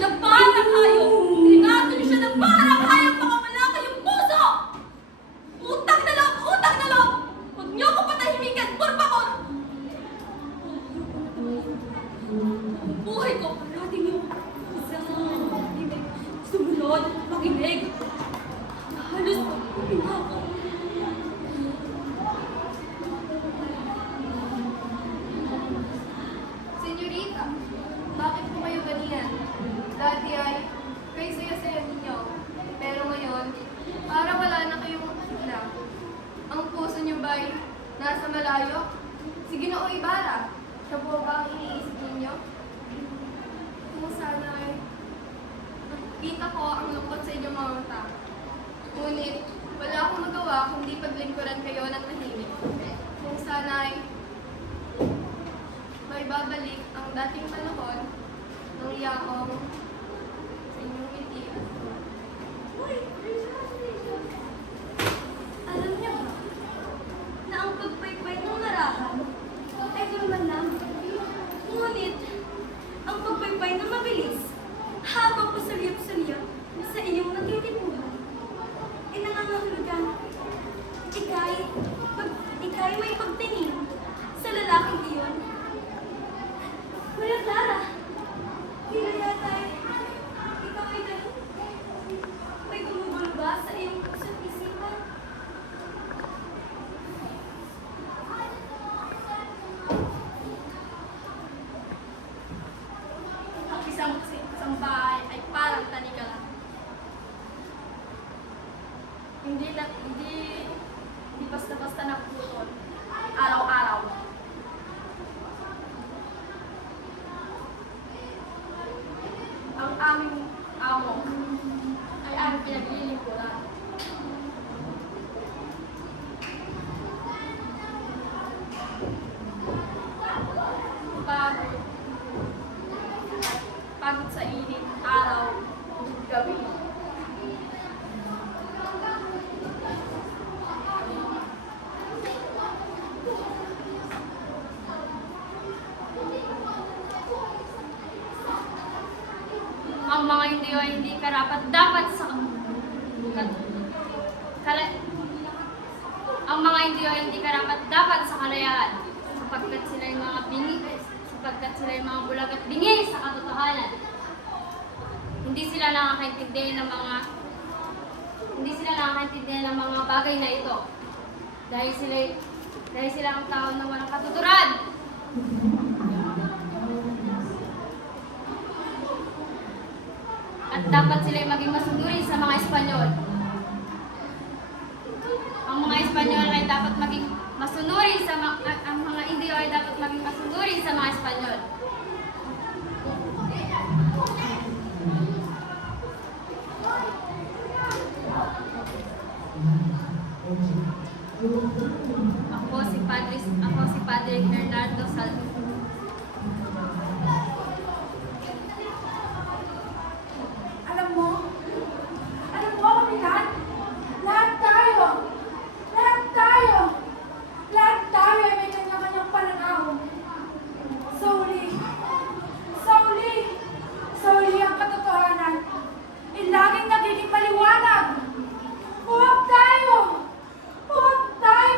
siya ng parang hayop! Trinato niyo siya ng parang hayop! Baka wala kayong puso! Utang na loob! Utang na loob! Huwag niyo ako patahimikan! Por favor! Ang buhay ko, parating niyo isang makinig. Sumunod, makinig. Halos pagpapina ako. Senyorita, bakit po kayo ganyan? Dati ay kay saya-saya ninyo. Pero ngayon, para wala na kayong sigla. Ang puso niyo ba'y nasa malayo? Si Ginoong Ibarra, siya po ba ang iniisip ninyo? Kung sana ay kita ko ang lungkot sa inyong mga mata. Ngunit, wala akong magawa kundi paglingkuran kayo ng tahimik. Kung sana ay may babalik ang dating panahon ng yaong sa inyong ngiti. Alam niyo ba na ang pagpaypay ng marahan ay normal lang. Ngunit, ang pagpaypay na mabilis habang pasaliyap-saliyap sa iyong natitipuhan ay nangangahulugan. Ika'y may pagtingin sa lalaking iyon. Kuya Clara, hindi yata ikaw ay may gumugulo ba sa iyong puso't isipan? Ang isang bahay ay parang tanikala. Hindi basta-basta naputol. Araw-araw. Ang aming amo ay aming pinaglilingkuran. Pagod. Pagod sa init, araw, gabi. Ang mga hindi o hindi karapat dapat sa ang mga hindi o hindi karapat dapat sa kalayaan sapagkat sila yung mga bingi sapagkat sila yung mga bulag at bingi sa katotohanan. Hindi sila nakakaintindi ng mga bagay na ito dahil sila ang tao na walang katuturan. At dapat sila maging masunuri sa mga Espanyol. Ang mga Espanyol ay dapat maging masunuri ang mga Indio ay dapat maging masunuri sa mga Espanyol. Ako si Padre Hernando Salvo. Alam mo kapitan, lahat tayo ay may kanya-kanyang pananaw. Sauli ang katotohanan, laging nagiging maliwanag. Huwag tayo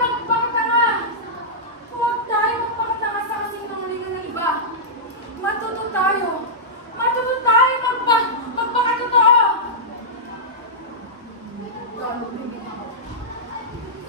magpakatanga. Huwag tayo magpakatanga sa kasinungalingan ng iba. Matuto tayo magpakatotoo.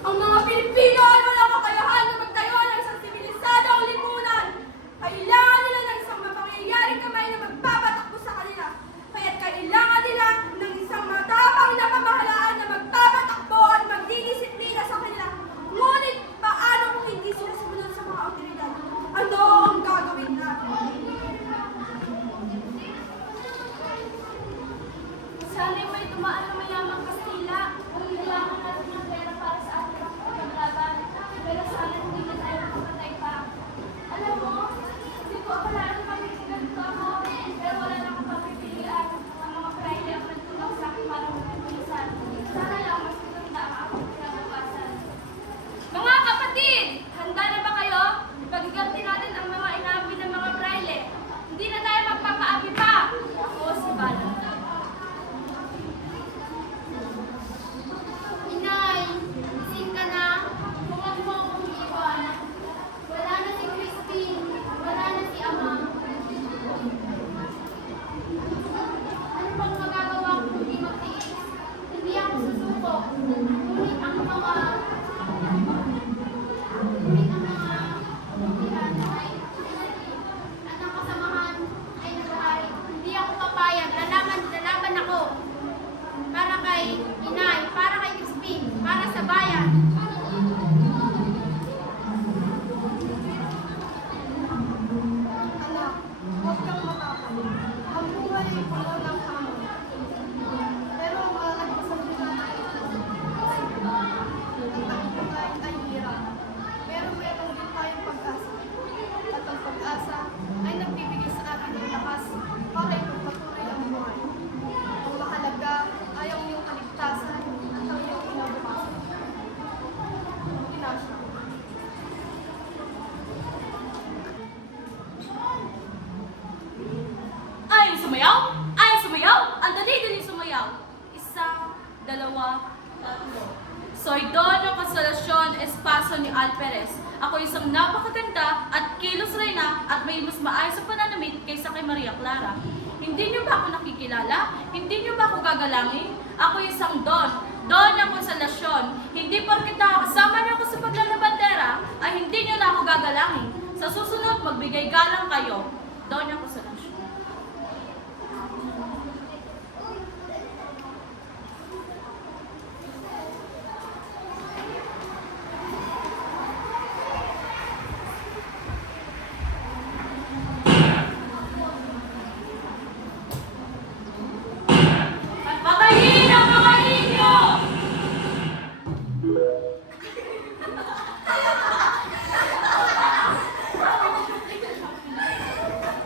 Ang mga Pilipino ay walang kakayahan na magtayo ng isang sibilisadong lipunan. Kailangan nila ng isang mapangyayaring kamay na magpapatakbo sa kanila. Kaya't kailangan nila ng isang matapang na pamahalaan na magpapatakbo at magdidisiplina sa kanila. Ngunit paano kung hindi sila sumunod sa mga otoridad? Ano ang gagawin natin? Sana'y may tumaan na mayamang Kastila. Kailangan natin ng pera para sa ating pagkakalaban. Pero sana hindi na tayo makapatay pa. Alam mo, hindi ko akalain na magiging ako. Pero wala na akong pagpipilian. Ang mga praile ang nagtulong sa akin para magpulisan. Sana lang mas maganda ang aking kinabukasan. Mga kapatid! Handa na ba kayo? Ipagiganti natin ang mga inabi ng mga praile. Hindi na tayo magpapaapi pa. Ako si Bal. para sa bayan. Anak, huwag kang matakot. Ang buhay ay puno ng hamon. Pero ang malagpasan na tayo. Ang buhay ay hirap. Pero meron din tayong pag-asa. At ang pag-asa ay nagbibigay sa atin ng lakas para ipagpatuloy ang buhay. Ang mahalaga ay ang iyong kaligtasan at ang iyong kinabukasan. Pinasya. Ayaw sumayaw? Ayaw sumayaw? Ang dali-dali sumayaw. Isa, dalawa, tatlo. Soy Doña Consolacion Espacio ni Alperes. Ako isang napakaganda at kilos Reyna at may mas maayos sa pananamit kaysa kay Maria Clara. Hindi niyo ba ako nakikilala? Hindi niyo ba ako gagalangin? Ako isang Doña Consolacion. Hindi porket nakakasama niyo ako sa paglalabandera ay hindi niyo na ako gagalangin. Sa susunod, magbigay galang kayo. Doña Consolacion.